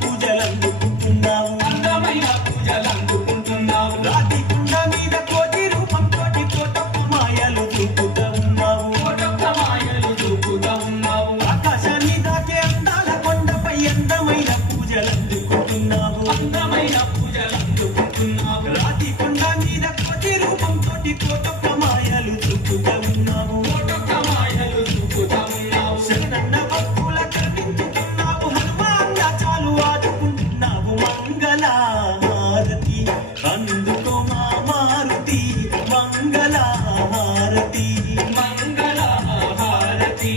పూజలందుకుంటున్నావు అందమైన పూజలందుకుంటున్నావు రాతి కుండ మీద కోటి రూపంతోటి కోటప్ప మాయలు చూపుతా ఉన్నావు కోటప్ప మాయలు చూపుతా ఉన్నావు ఆకాశాన్ని దాకే అందాల కొండపై అందమైన పూజలందుకుంటున్నావు అందమైన పూజలందుకుంటున్నావు రాతి కుండ మీద కోటి రూపంతోటి కోటప్ప మాయలు చూపుతా ఉన్నావు కోటప్ప మాయలు చూపుతా ఉన్నావు శరణన్న భక్తుల కరుణించుతున్నావు హనుమాన్గా చాలు ఆదుకుంటున్నావు మంగళ హారతి అందుకో మా మారుతి మంగళ హారతి మంగళ హారతి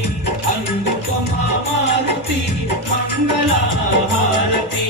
అందుకో మా మారుతి మంగళ హారతి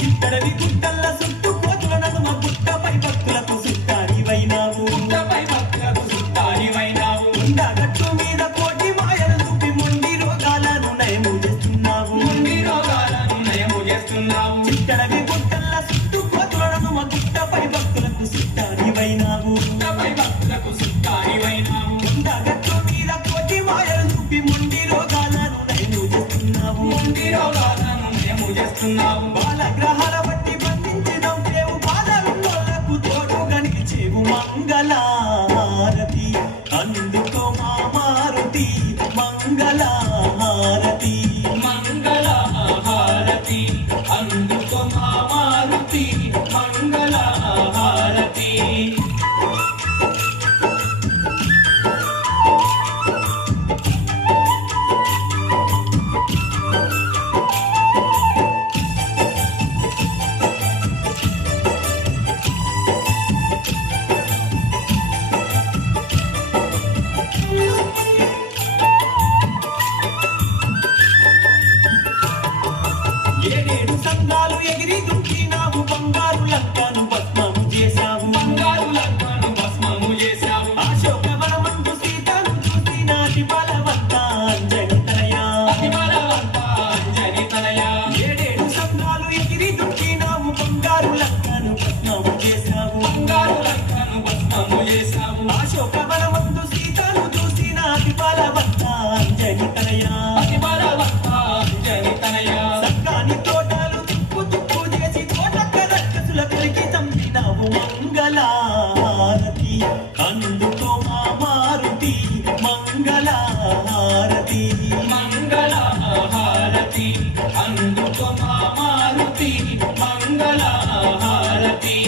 చిత్తడవి గుట్టల్ల చుట్టూ కోతుల నడుమ గుట్టపై భక్తులకు సుట్టానివైనావు గుట్టపై భక్తులకు సుట్టానివైనావు కొండగట్టు మీద కోటి మాయలు చూపి మొండి రోగాలను నయము చేస్తున్నావు ముండి రోగాలను నయము చేస్తున్నావు చిత్తడవి గుట్టల్ల చుట్టూ కోతుల నడుమ గుట్టపై భక్తులకు సుట్టానివైనావు గుట్టపై భక్తులకు సుట్టానివైనావు కొండగట్టు మీద కోటి మాయలు చూపి మొండి రోగాలను నయము చేస్తున్నావు ముండి రోగాలను నయము చేస్తున్నావు బాలగ్రహాల బట్టి బంధించడం దేవు బాధలకు తోడుగా నిలిచేవు మంగళ హారతి అందుకో మా మారుతి మంగళ హారతి మంగళ హారతి అందుకో మా మారుతి మంగళ హారతి ఏడేడు సంఘాలు ఎగిరి దుంకినావు బంగారు లంకను భస్మము చేశావు బంగారు లంకను భస్మము చేశావు అశోకవనమందు సీతను చూసి నాటి బలవంత అంజని తనయా అతి బలవంత అంజని తనయ ఏడేడు సంఘాలు ఎగిరి దుంకినావు బంగారు లంకను భస్మము చేశావు బంగారు లంకను భస్మము చేశావు అశోకవనమందు సీతను చూసి నాటి బలవంత అంజని తనయా అతి బలవంత అంజని తనయ సంగాని తోటలు తుప్పు తుప్పు చేసి తోటక్క రక్కసుల కలిగి చంపినావు మంగళ హారతి అందుకో మా మారుతి మంగళ హారతి మంగళ హారతి అందుకో మా మారుతి మంగళ హారతి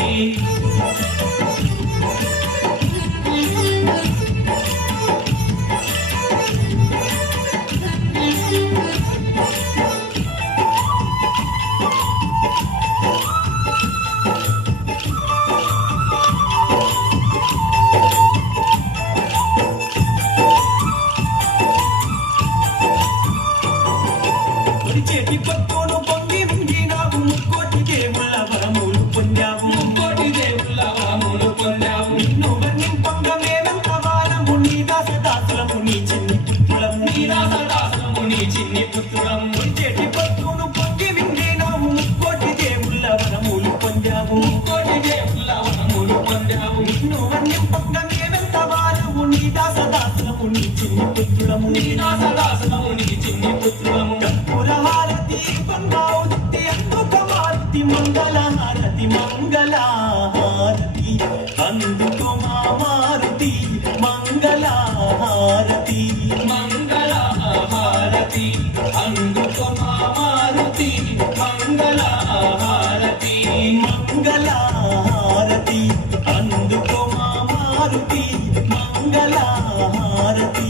చేతి పట్టును పొంగి మింగినావు ముక్కోటి దేవుళ్ళ వరములు పొందావు ముక్కోటి దేవుళ్ళ వరములు పొందావు నిన్ను వర్ణింపంగ మేమెంత వారము నీ దాసదాసులము నీ చిన్ని పుత్రులము నీ దాసదాసము నీ చిన్ని పుత్రులము చేతి పట్టును పొంగి మింగినావు ముక్కోటి దేవుళ్ళ వరములు పొందావు ముక్కోటి దేవుళ్ళ వరములు పొందావు నిన్ను వర్ణింపంగ మేమెంత వారము నీ దాసదాసులము నీ చిన్ని పుత్రులము నీ దాసదాసము నీ చిన్ని పుత్రులము కర్పూర హారతి బంగావుతి అందుక మారుతి మంగళ హారతి మంగళ హారతి అందుకో మా మారుతి మంగళ హారతి మంగళ హారతి అందుకో మా మారుతి మంగళ హారతి మంగళ హారతి అందుకో మా మారుతి మంగళ హారతి